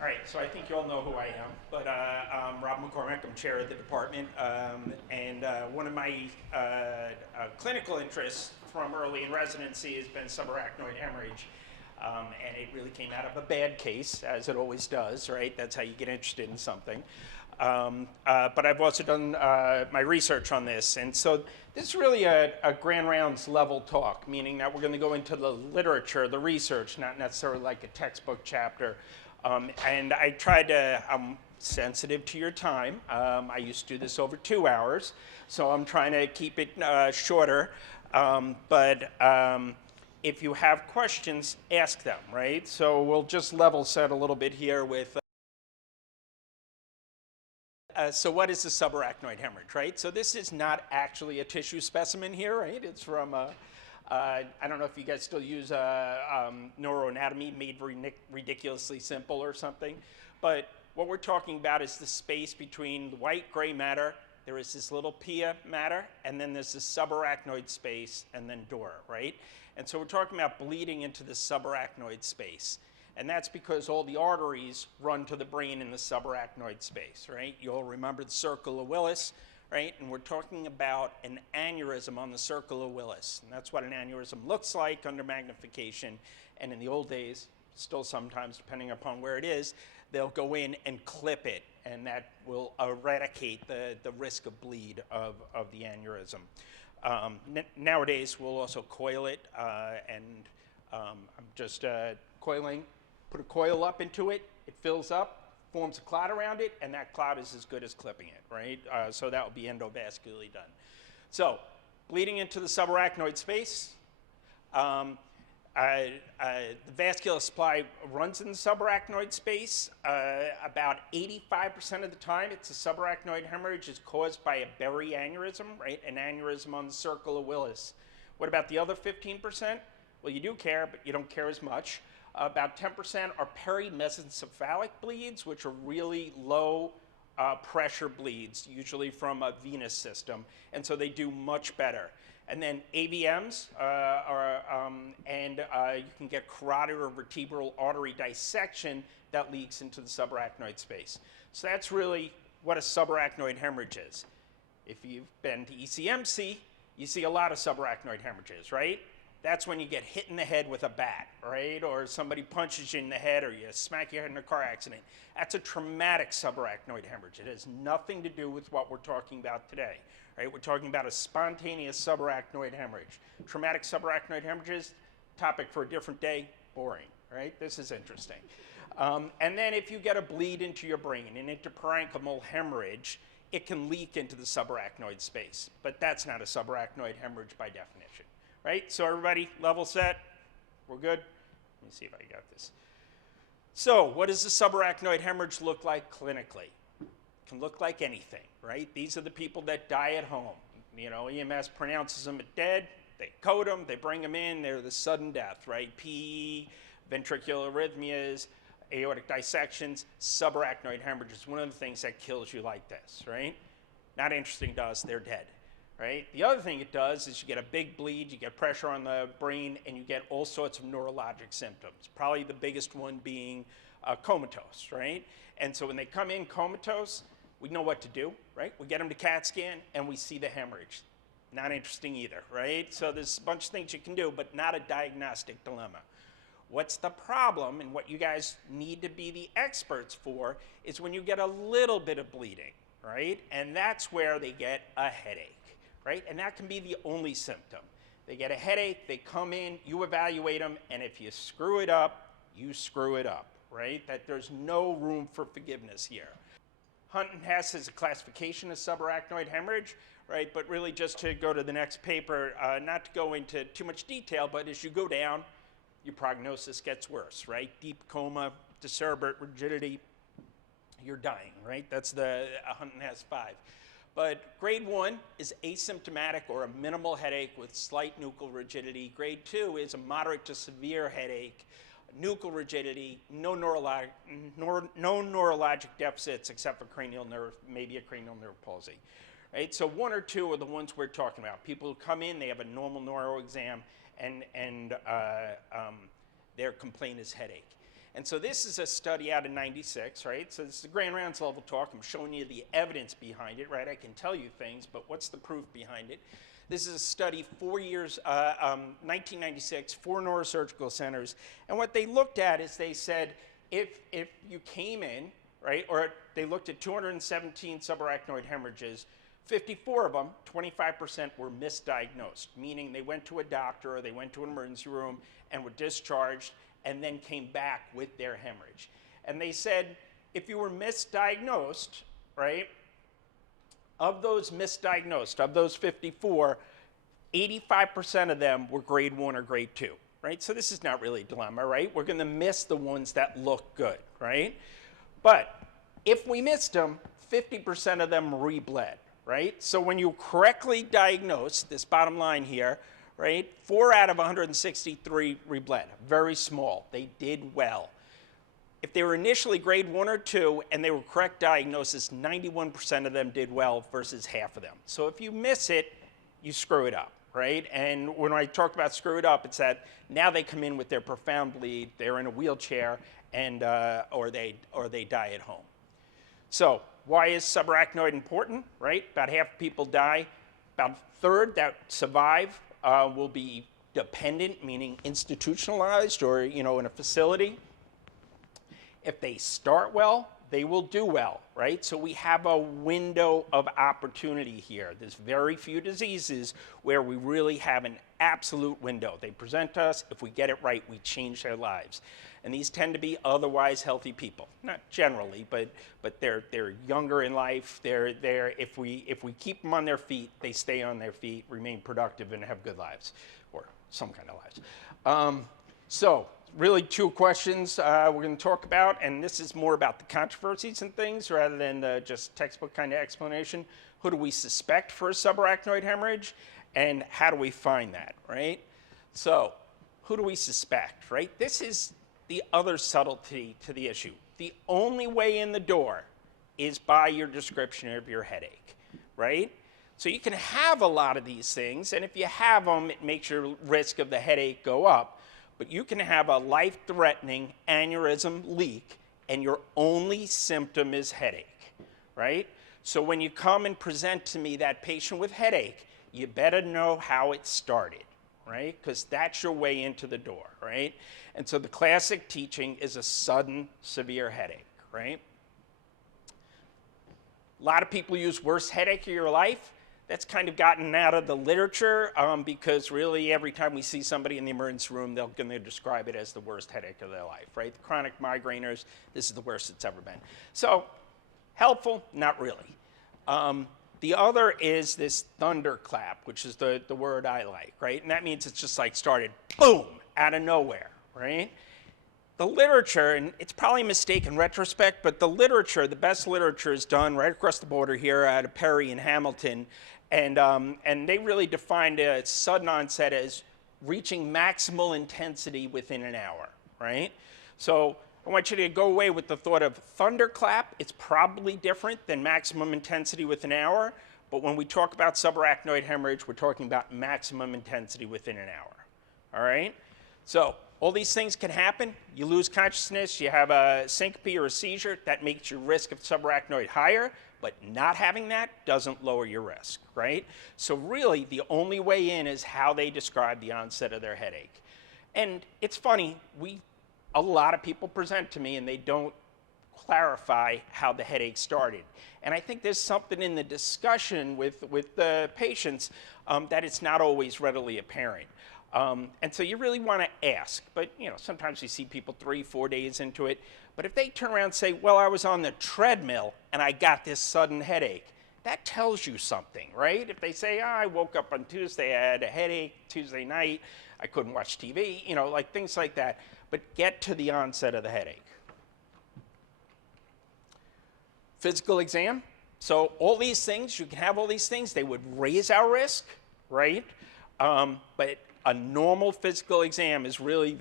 All right, so I think you all know who I am, but I'm Rob McCormack. I'm chair of the department, and one of my clinical interests from early in residency has been subarachnoid hemorrhage, and it really came out of a bad case, as it always does, right? That's how you get interested in something. But I've also done my research on this, and so this is really a grand rounds level talk, meaning that we're going to go into the literature, the research, not necessarily like a textbook chapter. And I tried to, I'm sensitive to your time. I used to do this over 2 hours, so I'm trying to keep it shorter. But if you have questions, ask them, right? So we'll just level set a little bit here with so what is the subarachnoid hemorrhage, right? So this is not actually a tissue specimen here, right? It's from, I don't know if you guys still use neuroanatomy made ridiculously simple or something, but what we're talking about is the space between the white gray matter, there is this little pia matter, and then there's this subarachnoid space, and then dura, right? And so we're talking about bleeding into the subarachnoid space. And that's because all the arteries run to the brain in the subarachnoid space, right? You'll remember the circle of Willis, right? And we're talking about an aneurysm on the circle of Willis. And that's what an aneurysm looks like under magnification. And in the old days, still sometimes, depending upon where it is, they'll go in and clip it. And that will eradicate the risk of bleed of the aneurysm. Nowadays, we'll also coil it. I'm just coiling. Put a coil up into it, it fills up, forms a clot around it, and that clot is as good as clipping it, right? So that will be endovascularly done. So bleeding into the subarachnoid space, the vascular supply runs in the subarachnoid space. About 85% of the time, it's a subarachnoid hemorrhage is caused by a berry aneurysm, right? An aneurysm on the circle of Willis. What about the other 15%? Well, you do care, but you don't care as much. About 10% are perimesencephalic bleeds, which are really low pressure bleeds, usually from a venous system, and so they do much better. And then AVMs you can get carotid or vertebral artery dissection that leaks into the subarachnoid space. So that's really what a subarachnoid hemorrhage is. If you've been to ECMC, you see a lot of subarachnoid hemorrhages, right? That's when you get hit in the head with a bat, right? Or somebody punches you in the head, or you smack your head in a car accident. That's a traumatic subarachnoid hemorrhage. It has nothing to do with what we're talking about today, right? We're talking about a spontaneous subarachnoid hemorrhage. Traumatic subarachnoid hemorrhages, topic for a different day, boring, right? This is interesting. And then if you get a bleed into your brain, an interparenchymal hemorrhage, it can leak into the subarachnoid space, but that's not a subarachnoid hemorrhage by definition. Right? So everybody, level set? We're good? Let me see if I got this. So what does the subarachnoid hemorrhage look like clinically? It can look like anything, right? These are the people that die at home. You know, EMS pronounces them dead, they code them, they bring them in, they're the sudden death, right? PE, ventricular arrhythmias, aortic dissections, subarachnoid hemorrhage is one of the things that kills you like this, right? Not interesting to us, they're dead. Right? The other thing it does is you get a big bleed, you get pressure on the brain, and you get all sorts of neurologic symptoms. Probably the biggest one being comatose, right? And so when they come in comatose, we know what to do, right? We get them to CAT scan, and we see the hemorrhage. Not interesting either, right? So there's a bunch of things you can do, but not a diagnostic dilemma. What's the problem, and what you guys need to be the experts for, is when you get a little bit of bleeding, right? And that's where they get a headache. Right? And that can be the only symptom. They get a headache, they come in, you evaluate them, and if you screw it up, you screw it up, right? That there's no room for forgiveness here. Hunt and Hess is a classification of subarachnoid hemorrhage, right? But really just to go to the next paper, not to go into too much detail, but as you go down, your prognosis gets worse, right? Deep coma, decerebrate rigidity, you're dying, right? That's the Hunt and Hess 5. But grade 1 is asymptomatic or a minimal headache with slight nuchal rigidity. Grade 2 is a moderate to severe headache, nuchal rigidity, no neurologic deficits except for cranial nerve, maybe a cranial nerve palsy. Right? So 1 or 2 are the ones we're talking about. People who come in, they have a normal neuro exam, and their complaint is headache. And so this is a study out of 96, right? So this is the grand rounds level talk. I'm showing you the evidence behind it, right? I can tell you things, but what's the proof behind it? This is a study 4 years, 1996, 4 neurosurgical centers. And what they looked at is they said, if you came in, right, or they looked at 217 subarachnoid hemorrhages, 54 of them, 25%, were misdiagnosed, meaning they went to a doctor or they went to an emergency room and were discharged and then came back with their hemorrhage. And they said, if you were misdiagnosed, right, of those misdiagnosed, of those 54, 85% of them were grade 1 or grade 2, right? So this is not really a dilemma, right? We're going to miss the ones that look good, right? But if we missed them, 50% of them rebled, right? So when you correctly diagnose, this bottom line here, right, 4 out of 163 rebled, very small. They did well. If they were initially grade 1 or 2 and they were correct diagnosis, 91% of them did well versus half of them. So if you miss it, you screw it up, right? And when I talk about screw it up, it's that now they come in with their profound bleed, they're in a wheelchair, and or they die at home. So why is subarachnoid important, right? About half of people die. About a third that survive will be dependent, meaning institutionalized or, in a facility. If they start well, they will do well, right? So we have a window of opportunity here. There's very few diseases where we really have an absolute window. They present us, if we get it right, we change their lives. And these tend to be otherwise healthy people. Not generally, but they're younger in life. If we keep them on their feet, they stay on their feet, remain productive, and have good lives, or some kind of lives. So really 2 questions we're going to talk about, and this is more about the controversies and things rather than the just textbook kind of explanation. Who do we suspect for a subarachnoid hemorrhage, and how do we find that, right? So who do we suspect, right? This is the other subtlety to the issue. The only way in the door is by your description of your headache, right? So you can have a lot of these things, and if you have them, it makes your risk of the headache go up. But you can have a life-threatening aneurysm leak, and your only symptom is headache, right? So when you come and present to me that patient with headache, you better know how it started, right? Because that's your way into the door, right? And so the classic teaching is a sudden, severe headache, right? A lot of people use worst headache of your life. That's kind of gotten out of the literature because really every time we see somebody in the emergency room, they're going to describe it as the worst headache of their life, right? The chronic migraineurs, this is the worst it's ever been. So helpful? Not really. The other is this thunderclap, which is the word I like, right? And that means it's just like started, boom, out of nowhere, right? The literature, and it's probably a mistake in retrospect, but the literature, the best literature is done right across the border here out of Perry and Hamilton, and they really defined a sudden onset as reaching maximal intensity within an hour, right? So I want you to go away with the thought of thunderclap. It's probably different than maximum intensity within an hour, but when we talk about subarachnoid hemorrhage, we're talking about maximum intensity within an hour, all right? So all these things can happen. You lose consciousness, you have a syncope or a seizure, that makes your risk of subarachnoid higher, but not having that doesn't lower your risk, right? So really, the only way in is how they describe the onset of their headache. And it's funny, a lot of people present to me and they don't clarify how the headache started. And I think there's something in the discussion with the patients that it's not always readily apparent. And so you really want to ask, but sometimes you see people 3-4 days into it. But if they turn around and say, well, I was on the treadmill and I got this sudden headache, that tells you something, right? If they say, I woke up on Tuesday, I had a headache Tuesday night, I couldn't watch TV, like things like that. But get to the onset of the headache. Physical exam. So all these things, you can have all these things, they would raise our risk, right? But a normal physical exam is really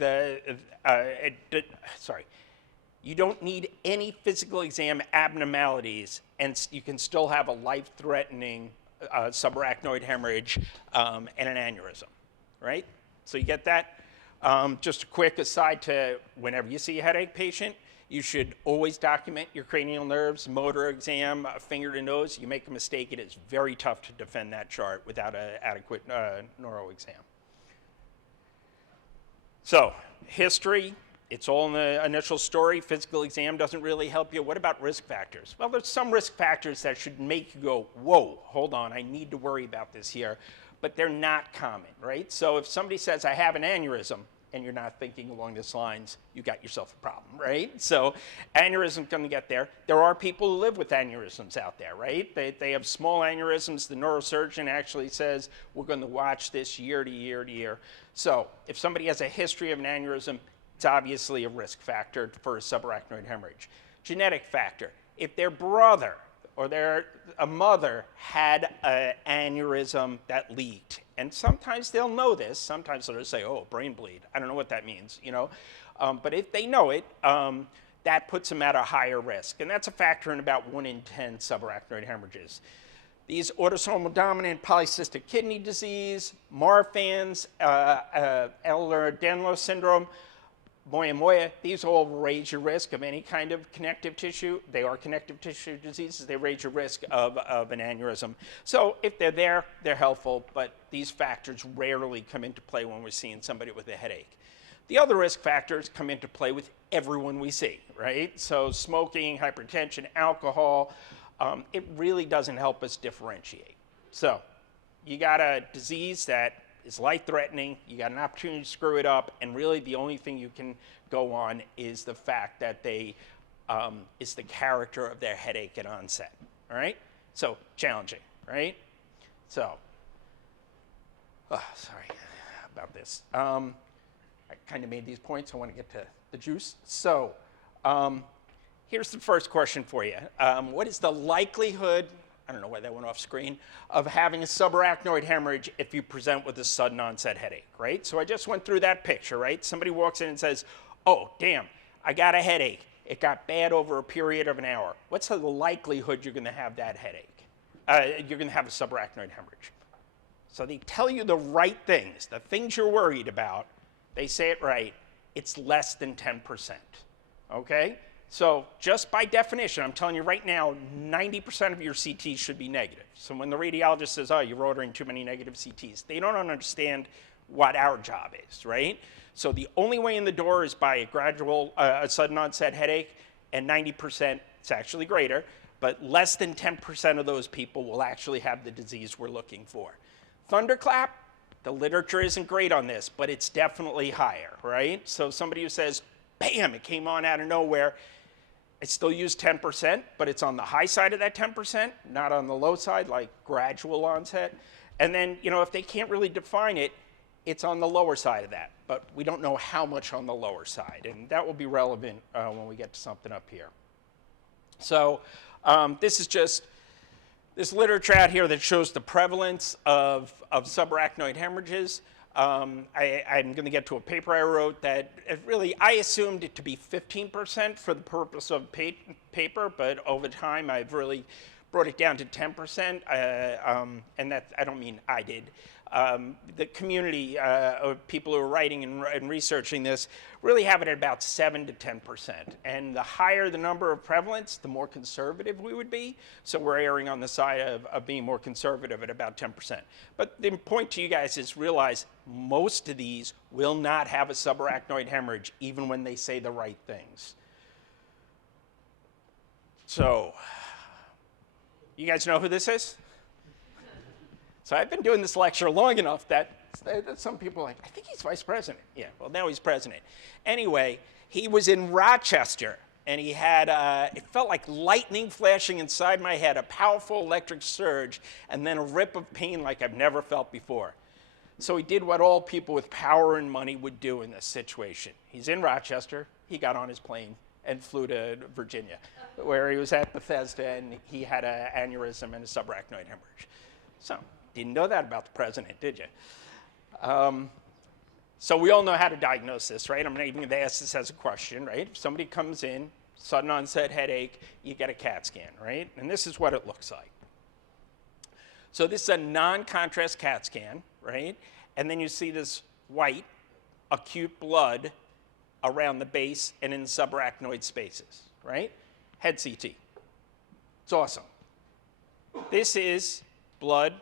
you don't need any physical exam abnormalities, and you can still have a life-threatening subarachnoid hemorrhage and an aneurysm, right? So you get that? Just a quick aside to whenever you see a headache patient, you should always document your cranial nerves, motor exam, finger to nose. You make a mistake, it is very tough to defend that chart without an adequate neuro exam. So, history, it's all in the initial story. Physical exam doesn't really help you. What about risk factors? Well, there's some risk factors that should make you go, whoa, hold on, I need to worry about this here. But they're not common, right? So if somebody says, I have an aneurysm, and you're not thinking along these lines, you got yourself a problem, right? So aneurysm's going to get there. There are people who live with aneurysms out there, right? They have small aneurysms. The neurosurgeon actually says, we're going to watch this year to year to year. So if somebody has a history of an aneurysm, it's obviously a risk factor for a subarachnoid hemorrhage. Genetic factor. If their brother or a mother had an aneurysm that leaked, and sometimes they'll know this, sometimes they'll just say, oh, brain bleed. I don't know what that means, you know. But if they know it, that puts them at a higher risk. And that's a factor in about 1 in 10 subarachnoid hemorrhages. These autosomal dominant polycystic kidney disease, Marfan's, Ehlers-Danlos syndrome, Moyamoya, these all raise your risk of any kind of connective tissue. They are connective tissue diseases. They raise your risk of an aneurysm. So if they're there, they're helpful, but these factors rarely come into play when we're seeing somebody with a headache. The other risk factors come into play with everyone we see, right? So smoking, hypertension, alcohol, it really doesn't help us differentiate. So you got a disease that is life-threatening, you got an opportunity to screw it up, and really the only thing you can go on is the fact that is the character of their headache at onset, all right? So, challenging, right? So, sorry about this. I kind of made these points, I want to get to the juice. So, here's the first question for you. What is the likelihood, I don't know why that went off screen, of having a subarachnoid hemorrhage if you present with a sudden onset headache, right? So I just went through that picture, right? Somebody walks in and says, oh, damn, I got a headache. It got bad over a period of an hour. What's the likelihood you're going to have that headache? You're going to have a subarachnoid hemorrhage. So they tell you the right things, the things you're worried about. They say it right. It's less than 10%, okay? So just by definition, I'm telling you right now, 90% of your CTs should be negative. So when the radiologist says, oh, you're ordering too many negative CTs, they don't understand what our job is, right? So the only way in the door is by a gradual, sudden onset headache, and 90%, it's actually greater, but less than 10% of those people will actually have the disease we're looking for. Thunderclap, the literature isn't great on this, but it's definitely higher, right? So somebody who says, bam, it came on out of nowhere, I still use 10%, but it's on the high side of that 10%, not on the low side, like gradual onset. And then, you know, if they can't really define it, it's on the lower side of that. But we don't know how much on the lower side, and that will be relevant when we get to something up here. So this is just this literature out here that shows the prevalence of subarachnoid hemorrhages. I'm going to get to a paper I wrote that really, I assumed it to be 15% for the purpose of paper, but over time I've really brought it down to 10%, and that I don't mean I did. The community of people who are writing and researching this really have it at about 7 to 10%. And the higher the number of prevalence, the more conservative we would be. So we're erring on the side of being more conservative at about 10%. But the point to you guys is realize most of these will not have a subarachnoid hemorrhage even when they say the right things. So, you guys know who this is? So I've been doing this lecture long enough that some people are like, I think he's vice president. Yeah, well, now he's president. Anyway, he was in Rochester, and he had, it felt like lightning flashing inside my head, a powerful electric surge, and then a rip of pain like I've never felt before. So he did what all people with power and money would do in this situation. He's in Rochester. He got on his plane and flew to Virginia, where he was at Bethesda, and he had an aneurysm and a subarachnoid hemorrhage. So, didn't know that about the president, did you? So we all know how to diagnose this, right? I'm not even going to ask this as a question, right? If somebody comes in, sudden onset headache, you get a CAT scan, right? And this is what it looks like. So this is a non-contrast CAT scan, right? And then you see this white acute blood around the base and in the subarachnoid spaces, right? Head CT. It's awesome. This is blood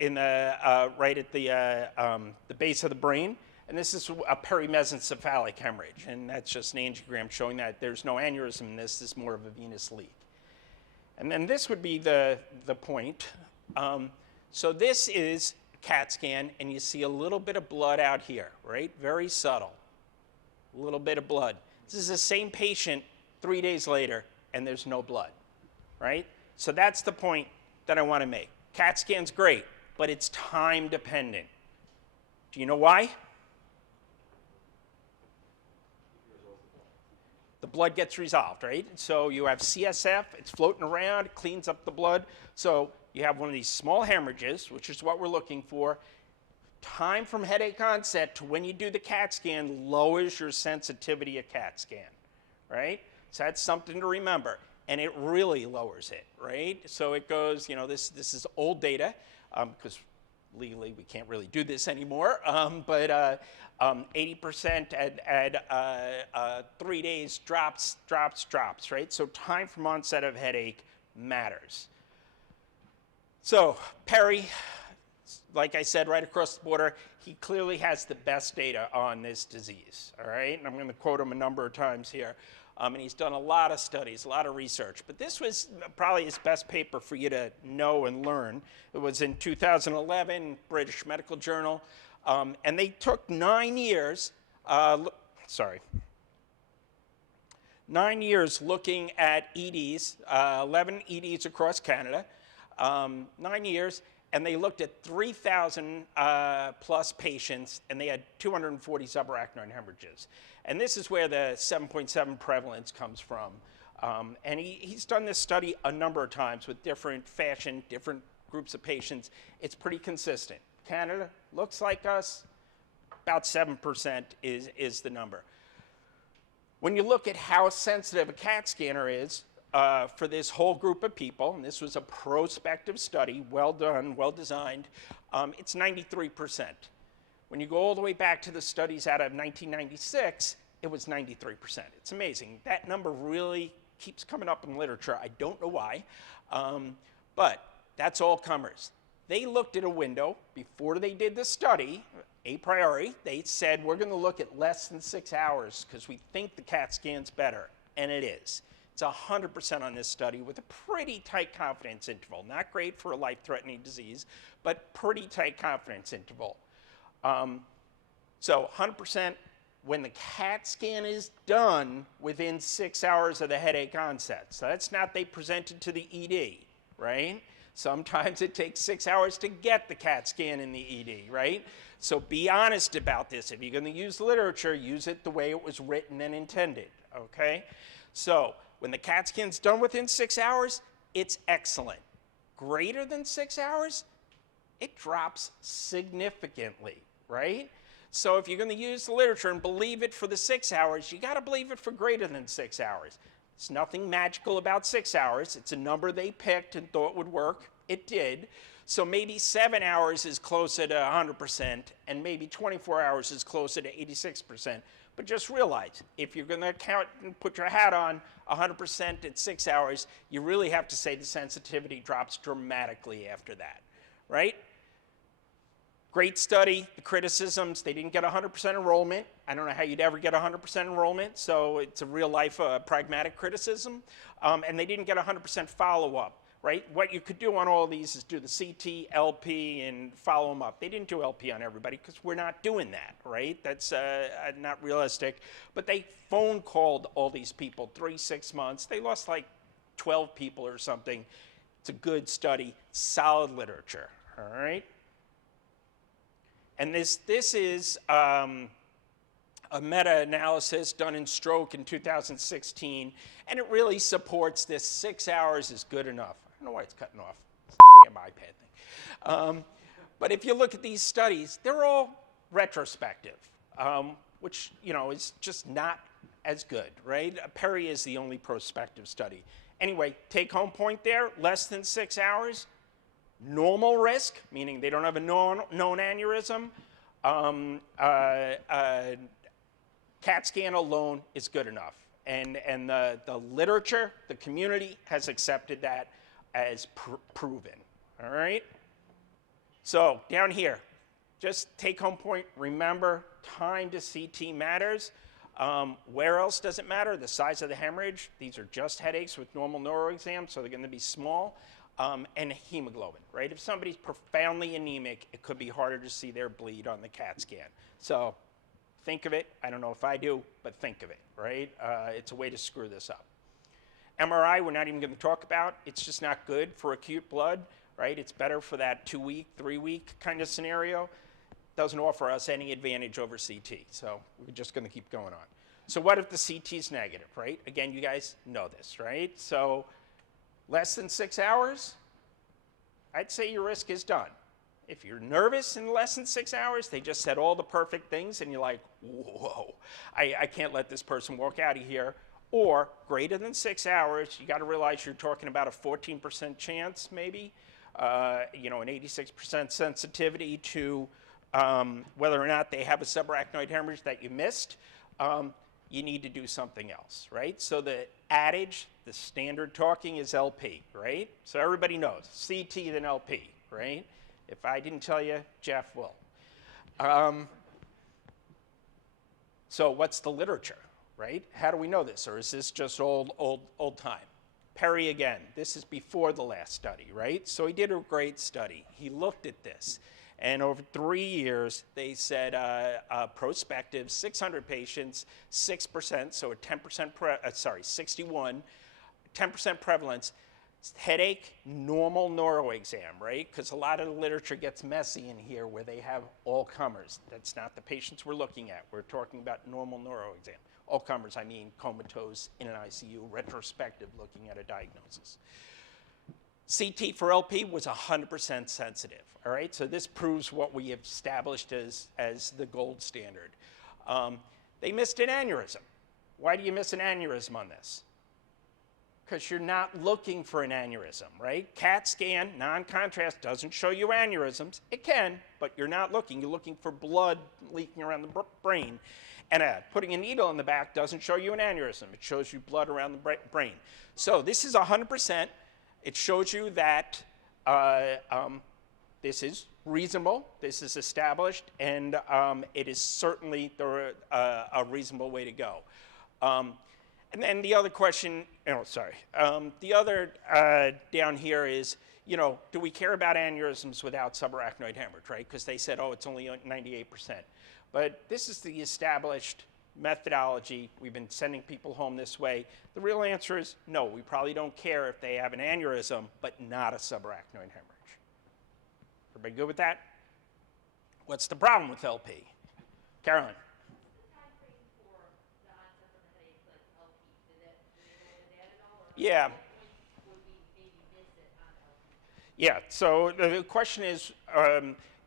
in the, right at the base of the brain, and this is a perimesencephalic hemorrhage, and that's just an angiogram showing that there's no aneurysm in this. This is more of a venous leak. And then this would be the point. So this is CAT scan, and you see a little bit of blood out here, right? Very subtle. A little bit of blood. This is the same patient 3 days later, and there's no blood, right? So that's the point that I want to make. CAT scan's great, but it's time dependent. Do you know why? The blood gets resolved, right? So you have CSF, it's floating around, it cleans up the blood. So you have one of these small hemorrhages, which is what we're looking for. Time from headache onset to when you do the CAT scan lowers your sensitivity of CAT scan, right? So that's something to remember. And it really lowers it, right? So it goes, this is old data, because legally we can't really do this anymore, but 80% at 3 days drops, right? So time from onset of headache matters. So Perry, like I said, right across the border, he clearly has the best data on this disease, all right? And I'm going to quote him a number of times here. And he's done a lot of studies, a lot of research. But this was probably his best paper for you to know and learn. It was in 2011, British Medical Journal. And they took 9 years, 9 years looking at EDs, 11 EDs across Canada, 9 years. And they looked at 3,000 plus patients, and they had 240 subarachnoid hemorrhages. And this is where the 7.7 prevalence comes from. And he's done this study a number of times with different groups of patients. It's pretty consistent. Canada looks like us, about 7% is the number. When you look at how sensitive a CAT scanner is, for this whole group of people, and this was a prospective study, well done, well designed, it's 93%. When you go all the way back to the studies out of 1996, it was 93%. It's amazing. That number really keeps coming up in literature. I don't know why, but that's all comers. They looked at a window before they did the study, a priori. They said, we're going to look at less than 6 hours because we think the CAT scan's better, and it is. It's 100% on this study with a pretty tight confidence interval. Not great for a life-threatening disease, but pretty tight confidence interval. So 100% when the CAT scan is done within 6 hours of the headache onset. So that's not they presented to the ED, right? Sometimes it takes 6 hours to get the CAT scan in the ED, right? So be honest about this. If you're going to use literature, use it the way it was written and intended, okay? So when the CAT scan's done within 6 hours, it's excellent. Greater than 6 hours, it drops significantly, right? So if you're going to use the literature and believe it for the 6 hours, you got to believe it for greater than 6 hours. It's nothing magical about 6 hours. It's a number they picked and thought would work. It did. So maybe 7 hours is closer to 100%, and maybe 24 hours is closer to 86%. But just realize, if you're going to count and put your hat on 100% at 6 hours, you really have to say the sensitivity drops dramatically after that, right? Great study. The criticisms, they didn't get 100% enrollment. I don't know how you'd ever get 100% enrollment, so it's a real-life pragmatic criticism. And they didn't get 100% follow-up, right? What you could do on all of these is do the CT, LP, and follow them up. They didn't do LP on everybody because we're not doing that, right? That's not realistic. But they phone called all these people 3-6 months. They lost like 12 people or something. It's a good study, solid literature, all right? And this is a meta-analysis done in Stroke in 2016, and it really supports this 6 hours is good enough. I don't know why it's cutting off. It's a damn iPad thing. But if you look at these studies, they're all retrospective, which is just not as good, right? Perry is the only prospective study. Anyway, take-home point there, less than 6 hours. Normal risk, meaning they don't have a known aneurysm. CAT scan alone is good enough. And the literature, the community has accepted that as proven, all right? So down here, just take home point, remember time to CT matters. Where else does it matter? The size of the hemorrhage. These are just headaches with normal neuro exams, so they're going to be small. And hemoglobin, right? If somebody's profoundly anemic, it could be harder to see their bleed on the CAT scan. So think of it. I don't know if I do, but think of it, right? It's a way to screw this up. MRI, we're not even going to talk about. It's just not good for acute blood, right? It's better for that 2-week, 3-week kind of scenario. Doesn't offer us any advantage over CT, so we're just going to keep going on. So what if the CT is negative, right? Again, you guys know this, right? So less than 6 hours, I'd say your risk is done. If you're nervous in less than 6 hours, they just said all the perfect things, and you're like, whoa, I can't let this person walk out of here. Or greater than 6 hours, you got to realize you're talking about a 14% chance, maybe, you know, an 86% sensitivity to whether or not they have a subarachnoid hemorrhage that you missed. You need to do something else, right? So the adage, the standard talking is LP, right? So everybody knows, CT then LP, right? If I didn't tell you, Jeff will. So what's the literature, right? How do we know this? Or is this just old time? Perry again, this is before the last study, right? So he did a great study. He looked at this. And over 3 years, they said prospective, 600 patients, 6%, so a 10%, 61, 10% prevalence, headache, normal neuro exam, right? Because a lot of the literature gets messy in here where they have all comers. That's not the patients we're looking at. We're talking about normal neuro exam. All comers, I mean comatose in an ICU, retrospective, looking at a diagnosis. CT for LP was 100% sensitive, all right? So this proves what we have established as the gold standard. They missed an aneurysm. Why do you miss an aneurysm on this? Because you're not looking for an aneurysm, right? CAT scan, non-contrast, doesn't show you aneurysms. It can, but you're not looking. You're looking for blood leaking around the brain. And putting a needle in the back doesn't show you an aneurysm. It shows you blood around the brain. So this is 100%. It shows you that this is reasonable, this is established, and it is certainly a reasonable way to go. And then the other question, the other down here is, you know, do we care about aneurysms without subarachnoid hemorrhage, right? Because they said, oh, it's only 98%. But this is the established methodology. We've been sending people home this way. The real answer is no, we probably don't care if they have an aneurysm, but not a subarachnoid hemorrhage. Everybody good with that? What's the problem with LP? Carolyn? Yeah. Yeah, so the question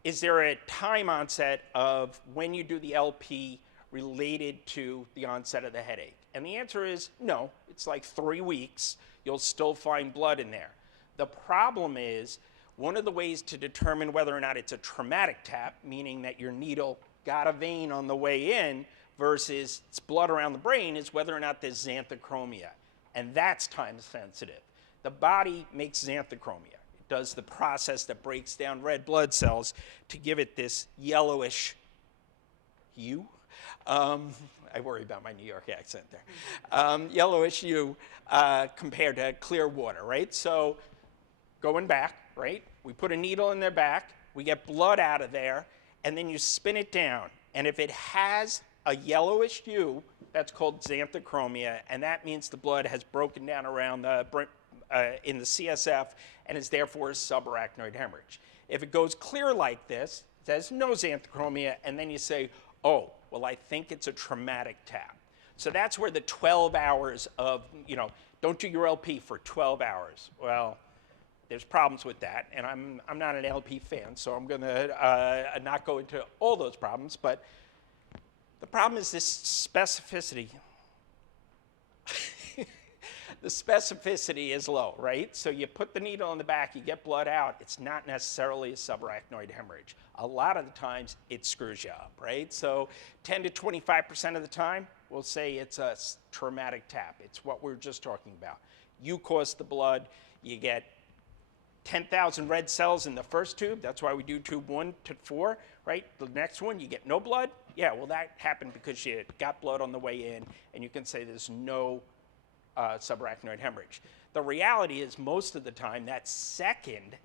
is there a time onset of when you do the LP related to the onset of the headache? And the answer is no. It's like 3 weeks. You'll still find blood in there. The problem is one of the ways to determine whether or not it's a traumatic tap, meaning that your needle got a vein on the way in versus it's blood around the brain, is whether or not there's xanthochromia. And that's time sensitive. The body makes xanthochromia. It does the process that breaks down red blood cells to give it this yellowish hue. I worry about my New York accent there. Yellowish hue compared to clear water, right? So going back, right? We put a needle in their back, we get blood out of there, and then you spin it down. And if it has a yellowish hue, that's called xanthochromia, and that means the blood has broken down around in the CSF and is therefore a subarachnoid hemorrhage. If it goes clear like this, there's no xanthochromia, and then you say, oh, well, I think it's a traumatic tap. So that's where the 12 hours of, you know, don't do your LP for 12 hours. Well, there's problems with that, and I'm not an LP fan, so I'm going to not go into all those problems, but the problem is this specificity. the specificity is low, right? So you put the needle in the back, you get blood out. It's not necessarily a subarachnoid hemorrhage. A lot of the times, it screws you up, right? So 10 to 25% of the time, we'll say it's a traumatic tap. It's what we were just talking about. You cause the blood. You get 10,000 red cells in the first tube. That's why we do tube 1 to 4, right? The next one, you get no blood. Yeah, well, that happened because you got blood on the way in, and you can say there's no subarachnoid hemorrhage. The reality is most of the time that second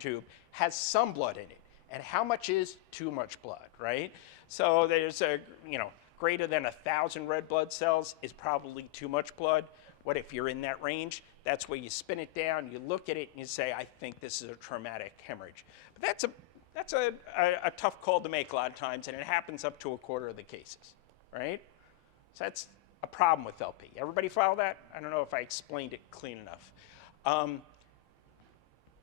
tube has some blood in it. And how much is too much blood, right? So there's greater than 1,000 red blood cells is probably too much blood. What if you're in that range? That's where you spin it down, you look at it, and you say, I think this is a traumatic hemorrhage. But that's a tough call to make a lot of times, and it happens up to a quarter of the cases, right? So that's a problem with LP. Everybody follow that? I don't know if I explained it clean enough.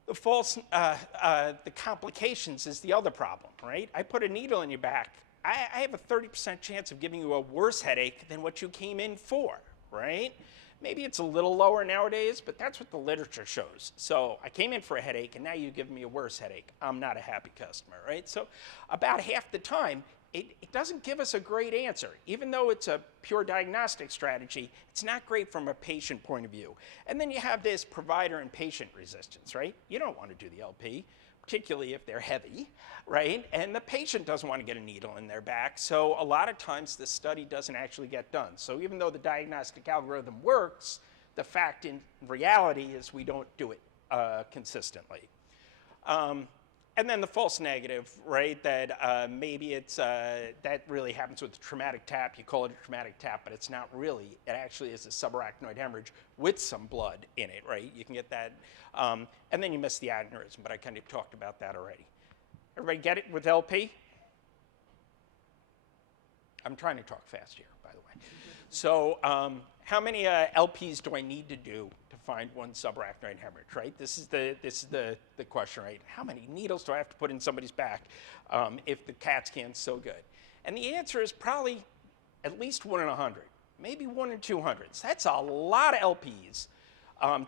The complications is the other problem, right? I put a needle in your back. I have a 30% chance of giving you a worse headache than what you came in for, right? Maybe it's a little lower nowadays, but that's what the literature shows. So I came in for a headache, and now you give me a worse headache. I'm not a happy customer, right? So about half the time, it doesn't give us a great answer. Even though it's a pure diagnostic strategy, it's not great from a patient point of view. And then you have this provider and patient resistance, right? You don't want to do the LP, particularly if they're heavy, right? And the patient doesn't want to get a needle in their back. So a lot of times the study doesn't actually get done. So even though the diagnostic algorithm works, the fact in reality is we don't do it consistently. And then the false negative, right, that maybe it's, that really happens with a traumatic tap. You call it a traumatic tap, but it's not really. It actually is a subarachnoid hemorrhage with some blood in it, right? You can get that. And then you miss the aneurysm, but I kind of talked about that already. Everybody get it with LP? I'm trying to talk fast here, by the way. So how many LPs do I need to do to find one subarachnoid hemorrhage, right? This is the question, right? How many needles do I have to put in somebody's back if the CAT scan's so good? And the answer is probably at least 1 in 100, maybe 1 in 200. So that's a lot of LPs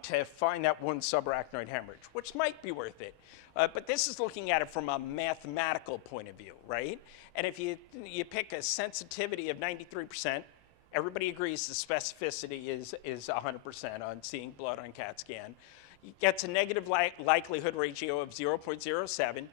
to find that one subarachnoid hemorrhage, which might be worth it. But this is looking at it from a mathematical point of view, right? And if you pick a sensitivity of 93%, everybody agrees the specificity is 100% on seeing blood on CAT scan. It gets a negative likelihood ratio of 0.07.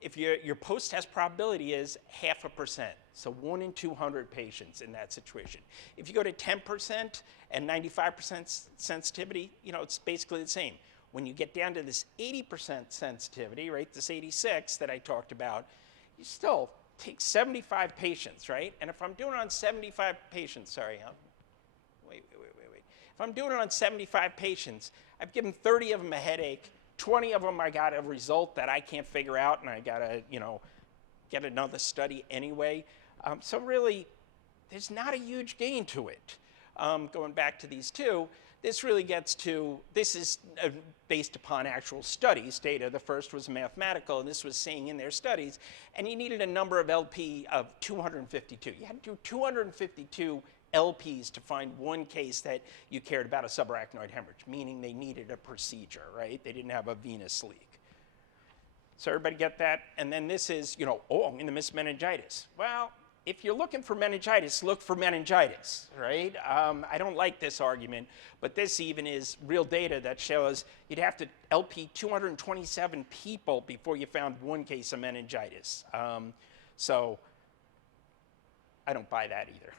If your post-test probability is 0.5%, so 1 in 200 patients in that situation. If you go to 10% and 95% sensitivity, it's basically the same. When you get down to this 80% sensitivity, right, this 86 that I talked about, you still take 75 patients, right? And if I'm doing it on 75 patients, wait. If I'm doing it on 75 patients, I've given 30 of them a headache, 20 of them I got a result that I can't figure out, and I gotta, get another study anyway. So really, there's not a huge gain to it. Going back to these two, this really gets to, this is based upon actual studies data. The first was mathematical, and this was saying in their studies, and you needed a number of LP of 252. You had to do 252 LPs to find one case that you cared about a subarachnoid hemorrhage, meaning they needed a procedure, right? They didn't have a venous leak. So everybody get that? And then this is, oh, I'm going to miss meningitis. Well, if you're looking for meningitis, look for meningitis, right? I don't like this argument, but this even is real data that shows you'd have to LP 227 people before you found one case of meningitis. So I don't buy that either.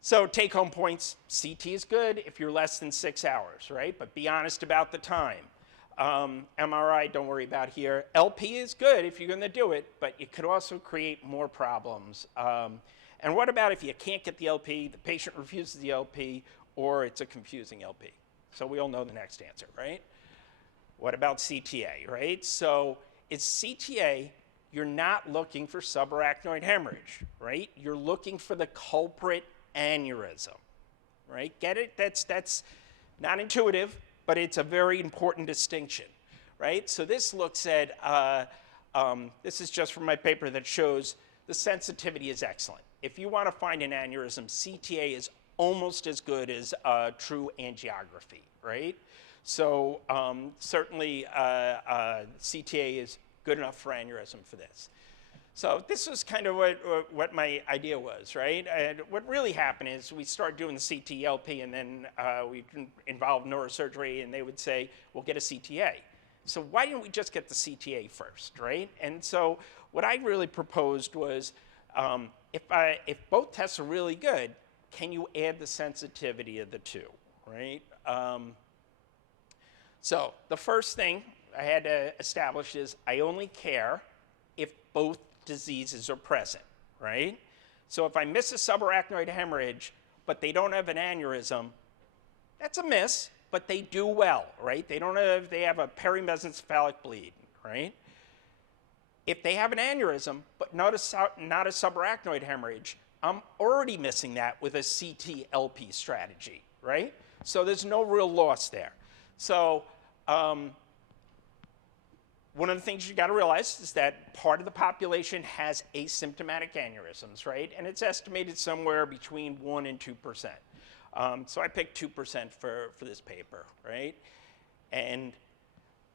So take-home points, CT is good if you're less than 6 hours, right? But be honest about the time. MRI, don't worry about here. LP is good if you're going to do it, but it could also create more problems. And what about if you can't get the LP, the patient refuses the LP, or it's a confusing LP? So we all know the next answer, right? What about CTA, right? So it's CTA, you're not looking for subarachnoid hemorrhage, right? You're looking for the culprit aneurysm, right? Get it? That's not intuitive, but it's a very important distinction, right? So this looks at, this is just from my paper that shows the sensitivity is excellent. If you want to find an aneurysm, CTA is almost as good as true angiography, right? So certainly CTA is good enough for aneurysm for this. So this was kind of what my idea was, right? And what really happened is we started doing the CT-LP, and then we involved neurosurgery, and they would say, we'll get a CTA. So why didn't we just get the CTA first, right? And so what I really proposed was, if both tests are really good, can you add the sensitivity of the two, right? So the first thing I had to establish is I only care if both diseases are present, right? So if I miss a subarachnoid hemorrhage, but they don't have an aneurysm, that's a miss, but they do well, right? They have a perimesencephalic bleed, right? If they have an aneurysm, but not a subarachnoid hemorrhage, I'm already missing that with a CT-LP strategy, right? So there's no real loss there. So one of the things you got to realize is that part of the population has asymptomatic aneurysms, right? And it's estimated somewhere between 1% and 2%. So I picked 2% for this paper, right? And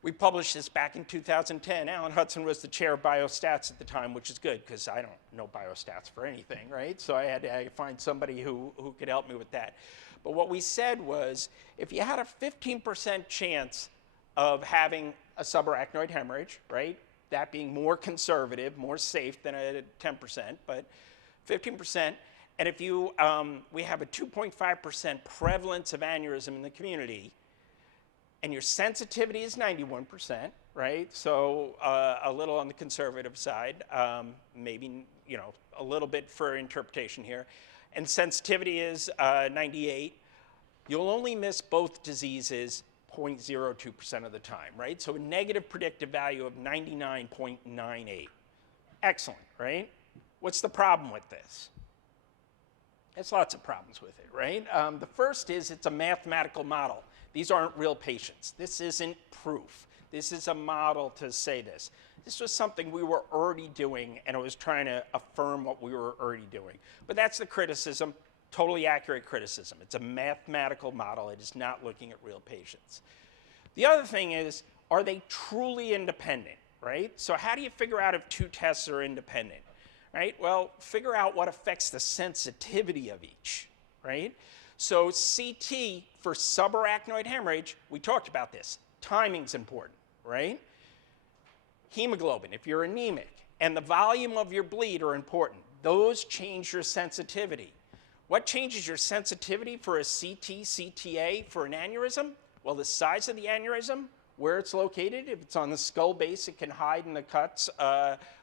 we published this back in 2010. Alan Hudson was the chair of biostats at the time, which is good because I don't know biostats for anything, right? So I had to find somebody who could help me with that. But what we said was, if you had a 15% chance of having a subarachnoid hemorrhage, right? That being more conservative, more safe than a 10%, but 15%. And if you, we have a 2.5% prevalence of aneurysm in the community, and your sensitivity is 91%, right? So a little on the conservative side, maybe, you know, a little bit for interpretation here. And sensitivity is 98. You'll only miss both diseases 0.02% of the time, right? So a negative predictive value of 99.98. Excellent, right? What's the problem with this? There's lots of problems with it, right? The first is it's a mathematical model. These aren't real patients. This isn't proof. This is a model to say this. This was something we were already doing, and it was trying to affirm what we were already doing. But that's the criticism, totally accurate criticism. It's a mathematical model. It is not looking at real patients. The other thing is, are they truly independent, right? So how do you figure out if two tests are independent, right? Well, figure out what affects the sensitivity of each, right? So CT for subarachnoid hemorrhage, we talked about this. Timing's important, right? Hemoglobin, if you're anemic, and the volume of your bleed are important. Those change your sensitivity. What changes your sensitivity for a CT, CTA for an aneurysm? Well, the size of the aneurysm, where it's located. If it's on the skull base, it can hide in the cuts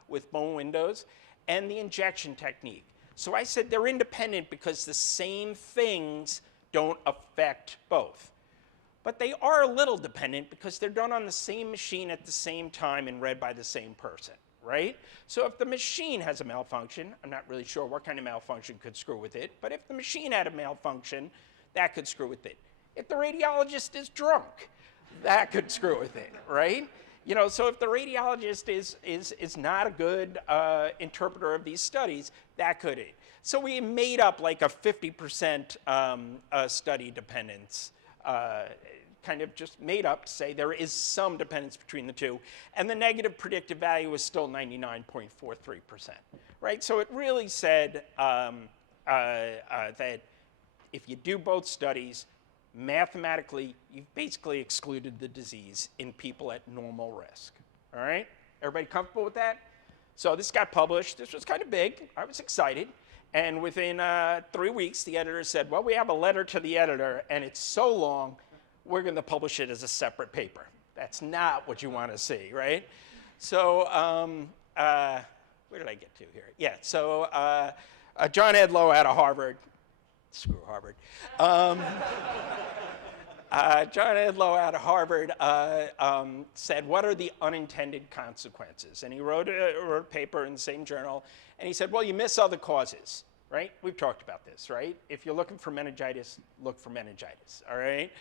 with bone windows, and the injection technique. So I said they're independent because the same things don't affect both. But they are a little dependent because they're done on the same machine at the same time and read by the same person, right? So if the machine has a malfunction, I'm not really sure what kind of malfunction could screw with it, but if the machine had a malfunction, that could screw with it. If the radiologist is drunk, that could screw with it, right? You know, so if the radiologist is not a good interpreter of these studies, that could it. So we made up like a 50% study dependence, kind of just made up to say there is some dependence between the two, and the negative predictive value is still 99.43%, right? So it really said that if you do both studies, mathematically, you've basically excluded the disease in people at normal risk, all right? Everybody comfortable with that? So this got published. This was kind of big. I was excited. And within 3 weeks, the editor said, well, we have a letter to the editor, and it's so long, we're going to publish it as a separate paper. That's not what you want to see, right? So where did I get to here? Yeah, so John Edlow out of Harvard. Screw Harvard. John Edlow out of Harvard said, what are the unintended consequences? And he wrote a paper in the same journal, and he said, well, you miss other causes, right? We've talked about this, right? If you're looking for meningitis, look for meningitis, all right?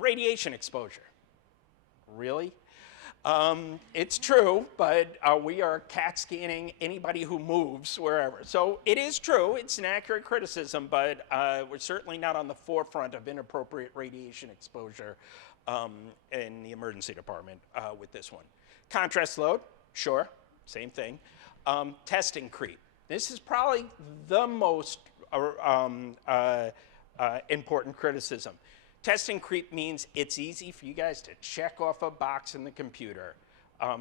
Radiation exposure. Really? It's true, but we are CAT scanning anybody who moves wherever. So it is true, it's an accurate criticism, but we're certainly not on the forefront of inappropriate radiation exposure in the emergency department with this one. Contrast load, sure, same thing. Testing creep. This is probably the most important criticism. Testing creep means it's easy for you guys to check off a box in the computer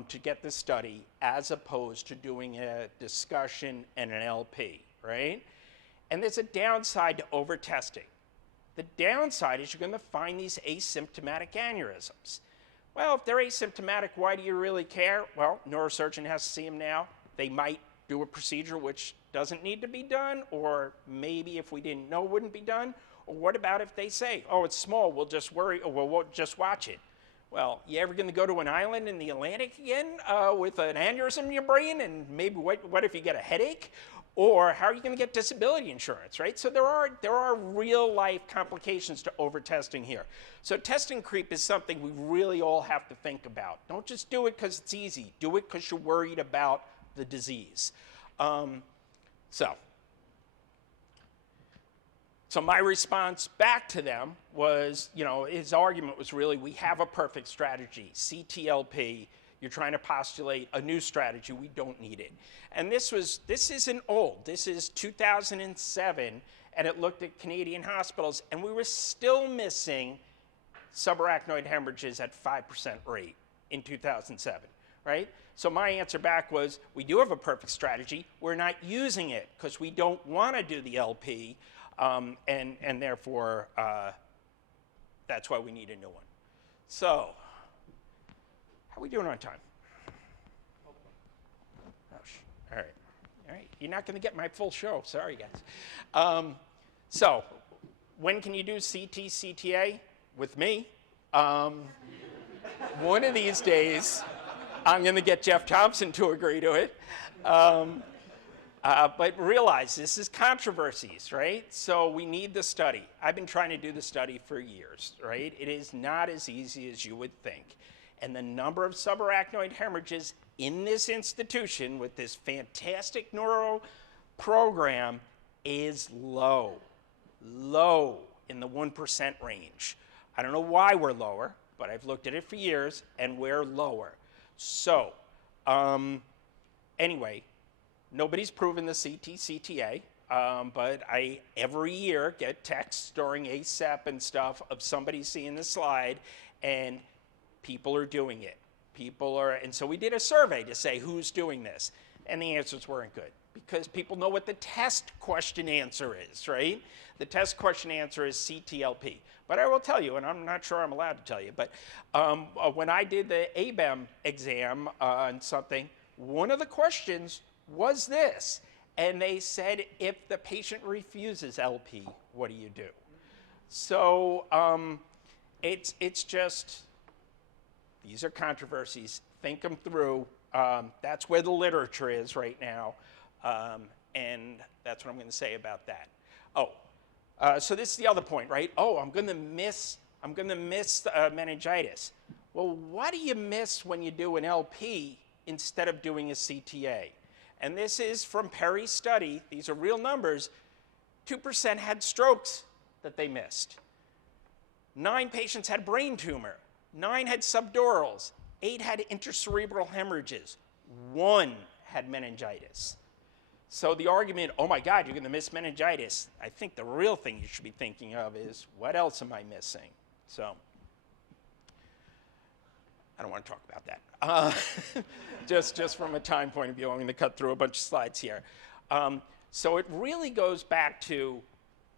to get the study as opposed to doing a discussion and an LP, right? And there's a downside to over-testing. The downside is you're going to find these asymptomatic aneurysms. Well, if they're asymptomatic, why do you really care? Well, neurosurgeon has to see them now. They might do a procedure which doesn't need to be done, or maybe if we didn't know wouldn't be done. Or what about if they say, oh, it's small, we'll just worry, or we'll just watch it? Well, you ever going to go to an island in the Atlantic again with an aneurysm in your brain, and maybe what if you get a headache? Or how are you going to get disability insurance, right? So there are real life complications to over-testing here. So testing creep is something we really all have to think about. Don't just do it because it's easy. Do it because you're worried about the disease. So my response back to them was, his argument was really, we have a perfect strategy, CTLP. You're trying to postulate a new strategy. We don't need it. And this isn't old. This is 2007, and it looked at Canadian hospitals, and we were still missing subarachnoid hemorrhages at 5% rate in 2007, right? So my answer back was, we do have a perfect strategy. We're not using it because we don't want to do the LP. And therefore, that's why we need a new one. So, how are we doing on time? Oh, all right. You're not going to get my full show. Sorry, guys. So, when can you do CT, CTA? With me. One of these days, I'm going to get Jeff Thompson to agree to it. But realize this is controversies, right? So we need the study. I've been trying to do the study for years, right? It is not as easy as you would think. And the number of subarachnoid hemorrhages in this institution with this fantastic neuro program is low in the 1% range. I don't know why we're lower, but I've looked at it for years, and we're lower. So, anyway, nobody's proven the CT, CTA, but I every year get texts during ASAP and stuff of somebody seeing the slide, and people are doing it. And so we did a survey to say who's doing this, and the answers weren't good because people know what the test question answer is, right? The test question answer is CTLP. But I will tell you, and I'm not sure I'm allowed to tell you, but when I did the ABEM exam on something, one of the questions was this, and they said, if the patient refuses LP, what do you do? So it's just, these are controversies. Think them through. That's where the literature is right now, and that's what I'm going to say about that. So this is the other point, right? I'm going to miss meningitis. Well, what do you miss when you do an LP instead of doing a CTA? And this is from Perry's study. These are real numbers. 2% had strokes that they missed. 9 patients had brain tumor. 9 had subdurals. 8 had intracerebral hemorrhages. 1 had meningitis. So the argument, oh my God, you're going to miss meningitis. I think the real thing you should be thinking of is, what else am I missing? So I don't want to talk about that. Just from a time point of view, I'm going to cut through a bunch of slides here. So it really goes back to,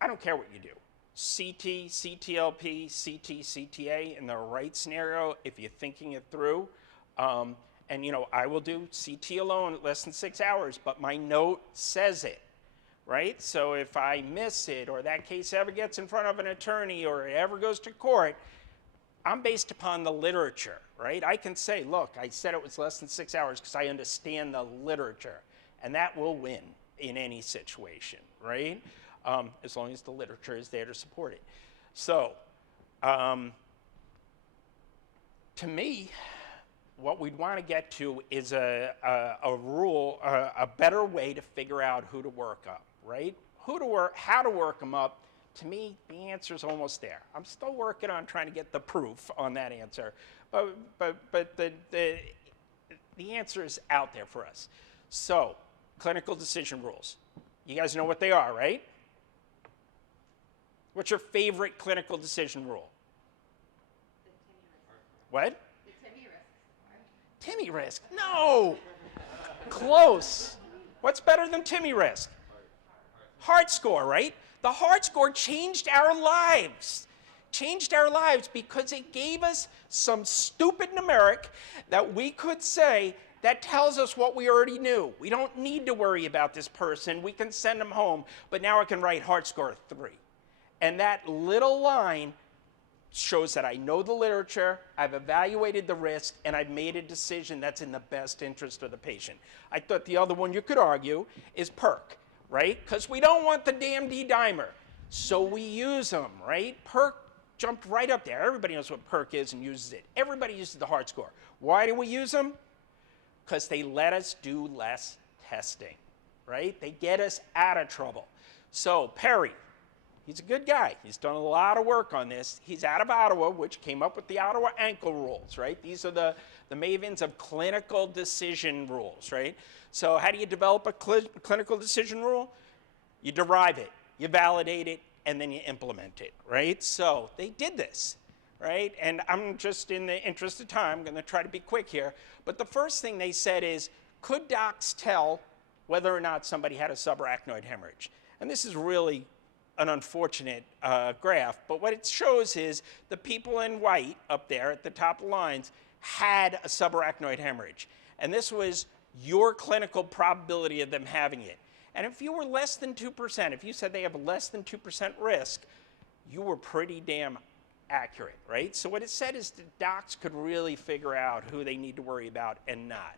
I don't care what you do. CT, CTLP, CT, CTA in the right scenario, if you're thinking it through. And I will do CT alone at less than 6 hours, but my note says it, right? So if I miss it, or that case ever gets in front of an attorney, or it ever goes to court, I'm based upon the literature, right? I can say, look, I said it was less than 6 hours because I understand the literature, and that will win in any situation, right? As long as the literature is there to support it. So, to me, what we'd want to get to is a rule, a better way to figure out who to work up, right? How to work them up. To me, the answer's almost there. I'm still working on trying to get the proof on that answer, but the answer is out there for us. So, clinical decision rules. You guys know what they are, right? What's your favorite clinical decision rule? What? Timmy risk. No! Close. What's better than Timmy risk? Heart score, right? The heart score changed our lives. Changed our lives because it gave us some stupid numeric that we could say that tells us what we already knew. We don't need to worry about this person. We can send them home, but now I can write heart score 3. And that little line shows that I know the literature, I've evaluated the risk, and I've made a decision that's in the best interest of the patient. I thought the other one you could argue is PERC, right? Because we don't want the damn D-dimer. So we use them, right? PERC jumped right up there. Everybody knows what PERC is and uses it. Everybody uses the heart score. Why do we use them? Because they let us do less testing, right? They get us out of trouble. So Perry, he's a good guy. He's done a lot of work on this. He's out of Ottawa, which came up with the Ottawa ankle rules, right? These are the mavens of clinical decision rules, right? So how do you develop a clinical decision rule? You derive it, you validate it, and then you implement it, right? So they did this, right? And I'm just, in the interest of time, going to try to be quick here. But the first thing they said is, could docs tell whether or not somebody had a subarachnoid hemorrhage? And this is really an unfortunate graph, but what it shows is the people in white up there at the top of the lines had a subarachnoid hemorrhage. And this was your clinical probability of them having it. And if you were less than 2%, if you said they have less than 2% risk, you were pretty damn accurate, right? So what it said is the docs could really figure out who they need to worry about and not.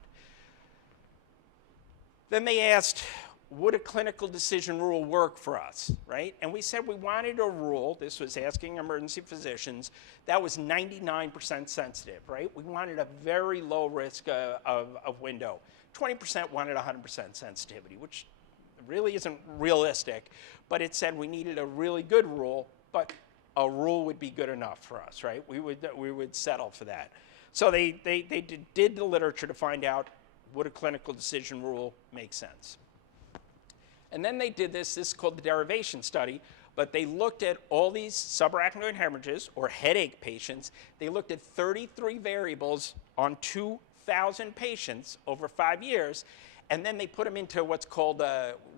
Then they asked, would a clinical decision rule work for us, right? And we said we wanted a rule, this was asking emergency physicians, that was 99% sensitive, right? We wanted a very low risk of window. 20% wanted 100% sensitivity, which really isn't realistic, but it said we needed a really good rule, but a rule would be good enough for us, right? We would settle for that. So they did the literature to find out, would a clinical decision rule make sense? And then they did this is called the derivation study, but they looked at all these subarachnoid hemorrhages or headache patients. They looked at 33 variables on 2,000 patients over 5 years, and then they put them into what's called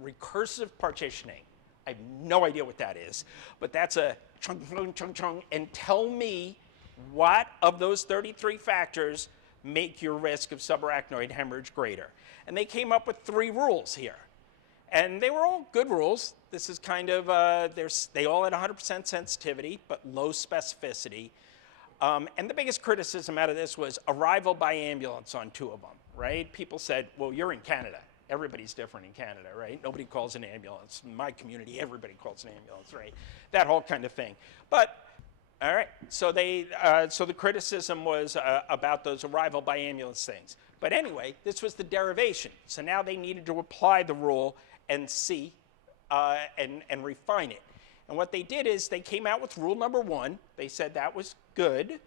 recursive partitioning. I have no idea what that is, but that's a chung, chung, chung, chung, and tell me what of those 33 factors make your risk of subarachnoid hemorrhage greater. And they came up with 3 rules here. And they were all good rules. This is kind of, they all had 100% sensitivity, but low specificity. And the biggest criticism out of this was arrival by ambulance on 2 of them, right? People said, well, you're in Canada. Everybody's different in Canada, right? Nobody calls an ambulance. In my community, everybody calls an ambulance, right? That whole kind of thing. But, all right, so so the criticism was about those arrival by ambulance things. But anyway, this was the derivation. So now they needed to apply the rule and see and refine it. And what they did is they came out with rule number 1. They said that was good. It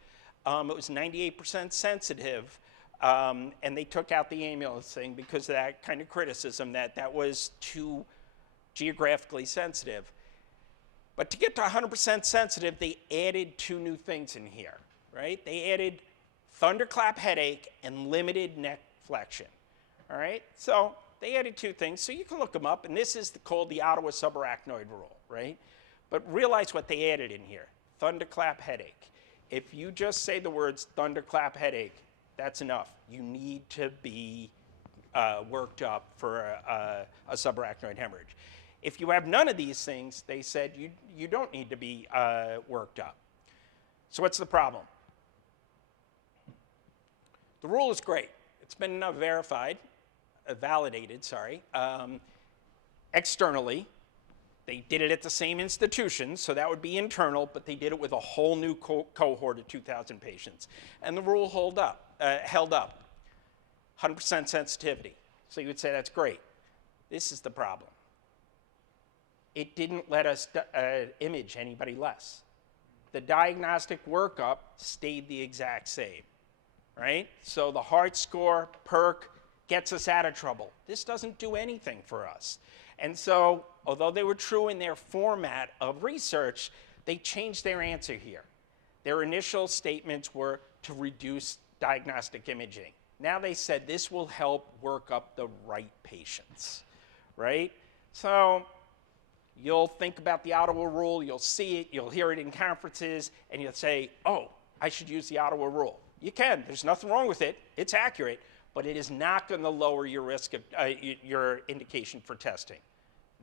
was 98% sensitive. And they took out the ambulance thing because of that kind of criticism that was too geographically sensitive. But to get to 100% sensitive, they added 2 new things in here, right? They added thunderclap headache and limited neck flexion, all right? So they added 2 things, so you can look them up, and this is called the Ottawa subarachnoid rule, right? But realize what they added in here, thunderclap headache. If you just say the words thunderclap headache, that's enough. You need to be worked up for a subarachnoid hemorrhage. If you have none of these things, they said you don't need to be worked up. So what's the problem? The rule is great. It's been validated, externally. They did it at the same institution, so that would be internal, but they did it with a whole new cohort of 2,000 patients. And the rule held up, 100% sensitivity. So you would say that's great. This is the problem. It didn't let us image anybody less. The diagnostic workup stayed the exact same, right? So the heart score, perk, gets us out of trouble. This doesn't do anything for us. And so, although they were true in their format of research, they changed their answer here. Their initial statements were to reduce diagnostic imaging. Now they said this will help work up the right patients, right? So you'll think about the Ottawa rule, you'll see it, you'll hear it in conferences, and you'll say, oh, I should use the Ottawa rule. You can, there's nothing wrong with it, it's accurate, but it is not going to lower your risk of your indication for testing.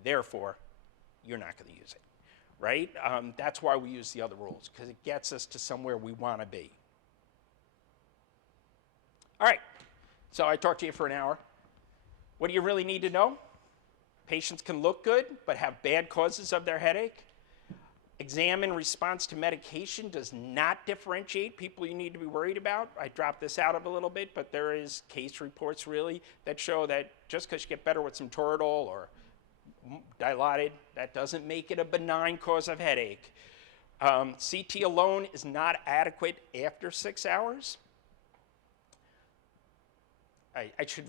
Therefore, you're not going to use it, right? That's why we use the other rules, because it gets us to somewhere we want to be. All right, so I talked to you for an hour. What do you really need to know? Patients can look good, but have bad causes of their headache. Exam in response to medication does not differentiate people you need to be worried about. I dropped this out of a little bit, but there is case reports really that show that just because you get better with some Toradol or Dilaudid, that doesn't make it a benign cause of headache. CT alone is not adequate after 6 hours. I should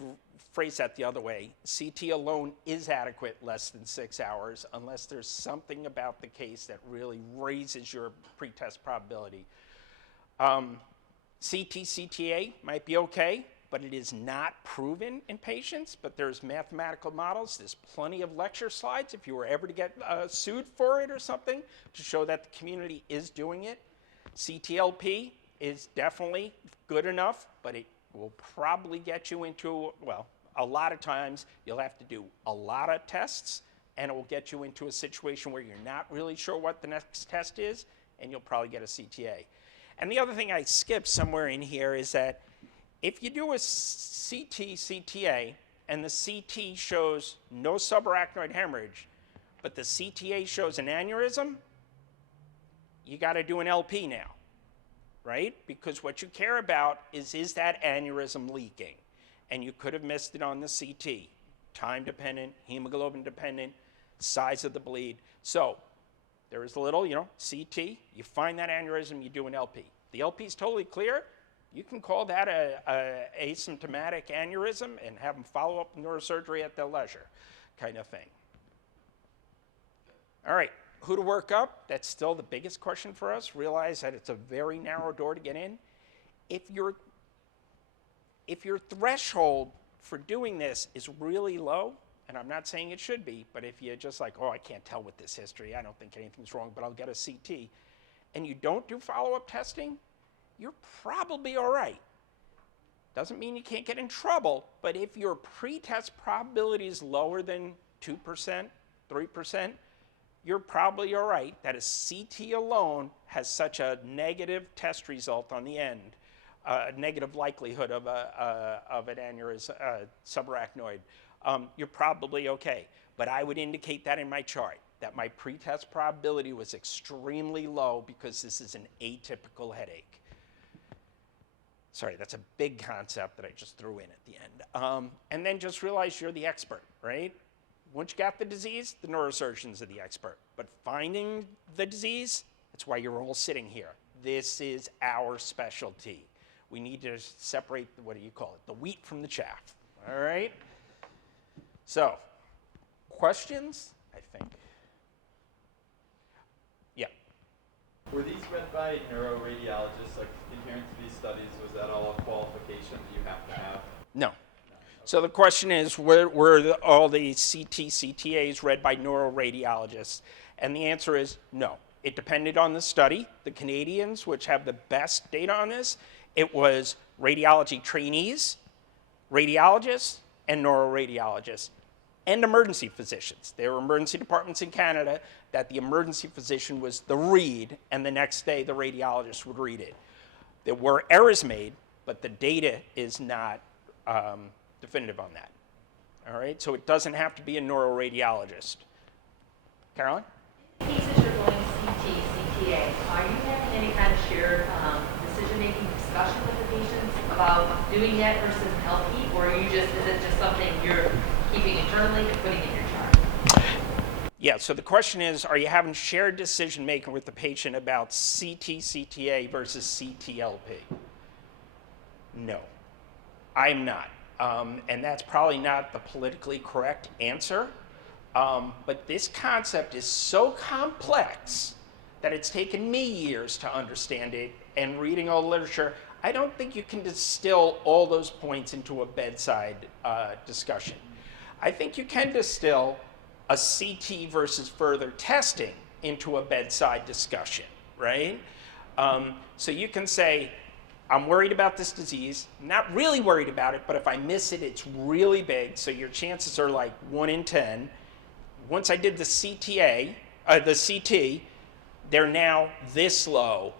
phrase that the other way. CT alone is adequate less than 6 hours unless there's something about the case that really raises your pretest probability. CT-CTA might be okay, but it is not proven in patients, but there's mathematical models. There's plenty of lecture slides if you were ever to get sued for it or something to show that the community is doing it. CTLP is definitely good enough, but it will probably get you into, well, a lot of times you'll have to do a lot of tests, and it will get you into a situation where you're not really sure what the next test is, and you'll probably get a CTA. And the other thing I skipped somewhere in here is that if you do a CT-CTA and the CT shows no subarachnoid hemorrhage, but the CTA shows an aneurysm, you got to do an LP now, right? Because what you care about is that aneurysm leaking? And you could have missed it on the CT. Time dependent, hemoglobin dependent, size of the bleed. So there is a little, CT, you find that aneurysm, you do an LP. The LP is totally clear. You can call that a asymptomatic aneurysm and have them follow up neurosurgery at their leisure kind of thing. All right, who to work up? That's still the biggest question for us. Realize that it's a very narrow door to get in. If your threshold for doing this is really low, and I'm not saying it should be, but if you're just like, oh, I can't tell with this history, I don't think anything's wrong, but I'll get a CT, and you don't do follow-up testing, you're probably all right. Doesn't mean you can't get in trouble, but if your pretest probability is lower than 2%, 3%, you're probably all right that a CT alone has such a negative test result on the end, negative likelihood of an aneurysm, subarachnoid. You're probably okay. But I would indicate that in my chart, that my pretest probability was extremely low because this is an atypical headache. Sorry, that's a big concept that I just threw in at the end. And then just realize you're the expert, right? Once you got the disease, the neurosurgeons are the expert. But finding the disease, that's why you're all sitting here. This is our specialty. We need to separate, what do you call it, the wheat from the chaff, all right? So, questions, I think. Yeah. Were these read by neuroradiologists, like adherent to these studies? Was that all a qualification that you have to have? No. So the question is, were all the CT-CTAs read by neuroradiologists? And the answer is no. It depended on the study. The Canadians, which have the best data on this, it was radiology trainees, radiologists, and neuroradiologists, and emergency physicians. There were emergency departments in Canada that the emergency physician was the read, and the next day the radiologist would read it. There were errors made, but the data is not definitive on that. All right, so it doesn't have to be a neuroradiologist. Carolyn? In cases you're going CT, CTA, are you having any kind of shared decision-making discussion with the patients about doing that versus an LP, or is it just something you're keeping internally and putting in your chart? Yeah, so the question is, are you having shared decision-making with the patient about CT, CTA versus CTLP? No, I'm not. And that's probably not the politically correct answer. But this concept is so complex that it's taken me years to understand it, and reading all the literature, I don't think you can distill all those points into a bedside discussion. I think you can distill a CT versus further testing into a bedside discussion, right? So you can say, I'm worried about this disease, not really worried about it, but if I miss it, it's really big, so your chances are like 1 in 10. Once I did the CT, they're now this low.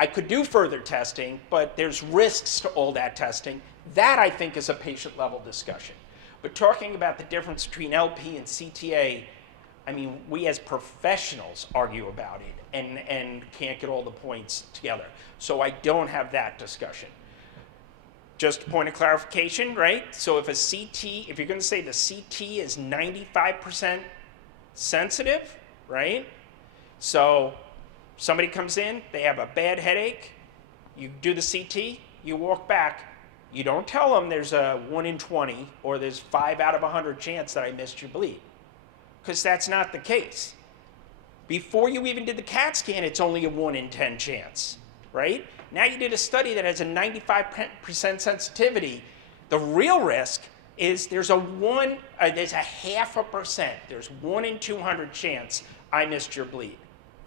I could do further testing, but there's risks to all that testing. That, I think, is a patient-level discussion. But talking about the difference between LP and CTA, I mean, we as professionals argue about it and can't get all the points together. So I don't have that discussion. Just a point of clarification, right? So if a CT, if you're going to say the CT is 95% sensitive, right? So somebody comes in, they have a bad headache, you do the CT, you walk back, you don't tell them there's a 1 in 20 or there's 5 out of 100 chance that I missed your bleed, because that's not the case. Before you even did the CAT scan, it's only a 1 in 10 chance, right? Now you did a study that has a 95% sensitivity. The real risk is there's a 0.5%, there's 1 in 200 chance I missed your bleed.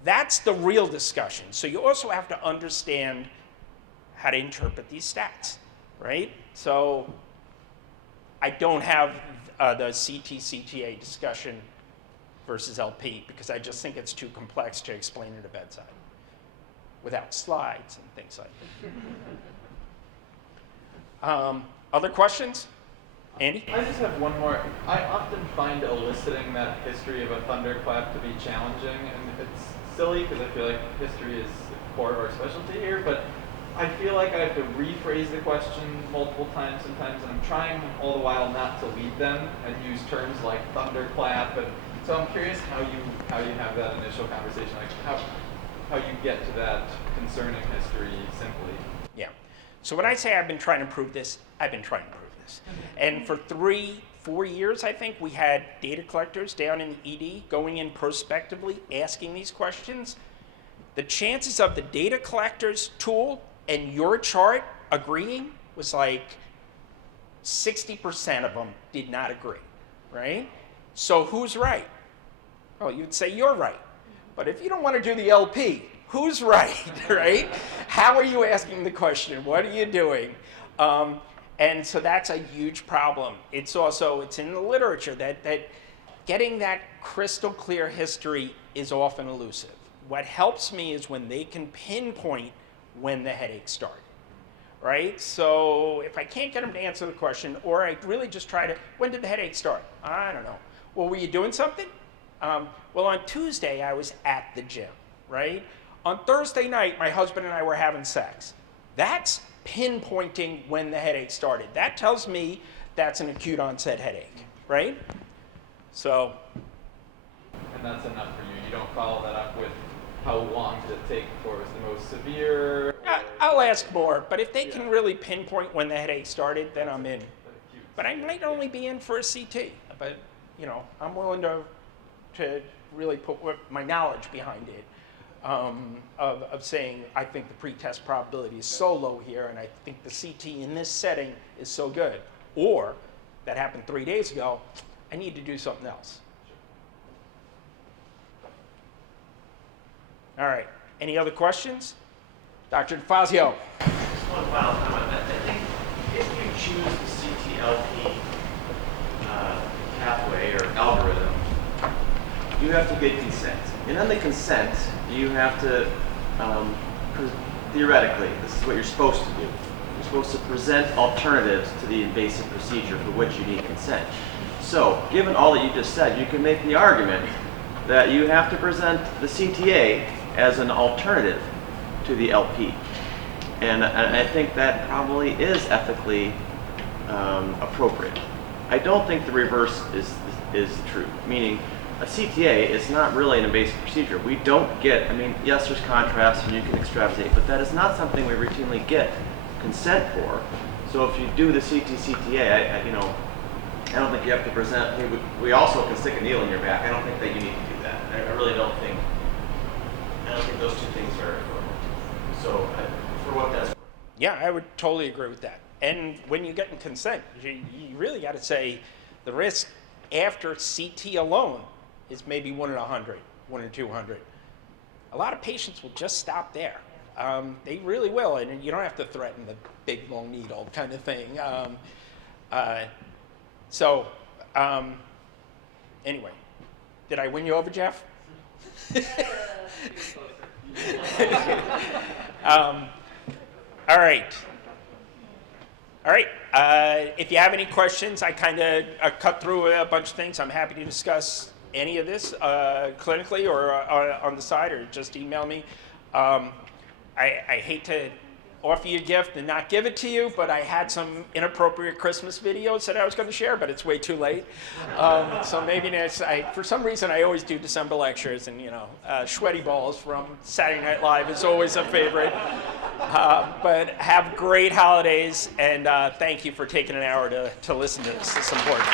That's the real discussion. So you also have to understand how to interpret these stats, right? So I don't have the CT-CTA discussion versus LP because I just think it's too complex to explain at a bedside without slides and things like that. Other questions? Andy? I just have one more. I often find eliciting that history of a thunderclap to be challenging, and it's silly because I feel like history is the core of our specialty here, but I feel like I have to rephrase the question multiple times sometimes, and I'm trying all the while not to lead them and use terms like thunderclap, and so I'm curious how you have that initial conversation, like how you get to that concerning history simply. Yeah. So when I say I've been trying to prove this, I've been trying to prove this. And for 3-4 years, I think, we had data collectors down in the ED going in prospectively asking these questions. The chances of the data collectors tool and your chart agreeing was like 60% of them did not agree, right? So who's right? Oh, you'd say you're right. But if you don't want to do the LP, who's right, right? How are you asking the question? What are you doing? And so that's a huge problem. It's in the literature that getting that crystal clear history is often elusive. What helps me is when they can pinpoint when the headache started, right? So if I can't get them to answer the question, or I really just try to, when did the headache start? I don't know. Well, were you doing something? Well, on Tuesday, I was at the gym, right? On Thursday night, my husband and I were having sex. That's pinpointing when the headache started. That tells me that's an acute onset headache, right? So. And that's enough for you. You don't follow that up with how long did it take before it was the most severe? I'll ask more, but if they can really pinpoint when the headache started, then I'm in. But I might only be in for a CT, but you know, I'm willing to really put my knowledge behind it, of saying I think the pretest probability is so low here, and I think the CT in this setting is so good. Or, that happened 3 days ago, I need to do something else. All right, any other questions? Dr. DeFazio. Just one final comment. I think if you choose the CTLP pathway or algorithm, you have to get consent. And on the consent, you have to, theoretically, this is what you're supposed to do. You're supposed to present alternatives to the invasive procedure for which you need consent. So, given all that you just said, you can make the argument that you have to present the CTA as an alternative to the LP. And I think that probably is ethically appropriate. I don't think the reverse is true, meaning a CTA is not really an invasive procedure. We don't get, I mean, yes, there's contrast and you can extravasate, but that is not something we routinely get consent for. So if you do the CTA, I don't think you have to present. We also can stick a needle in your back. I don't think that you need to do that. I really don't think. I don't think those two things are equivalent. So for what that's worth. Yeah, I would totally agree with that. And when you get in consent, you really got to say the risk after CT alone is maybe 1 in 100, 1 in 200. A lot of patients will just stop there. They really will, and you don't have to threaten the big long needle kind of thing. Anyway, did I win you over, Jeff? All right. If you have any questions, I kind of cut through a bunch of things. I'm happy to discuss any of this clinically or on the side, or just email me. I hate to offer you a gift and not give it to you, but I had some inappropriate Christmas videos that I was going to share, but it's way too late. So maybe next, for some reason, I always do December lectures, and Sweaty Balls from Saturday Night Live is always a favorite. But have great holidays, and thank you for taking an hour to listen to this. It's important.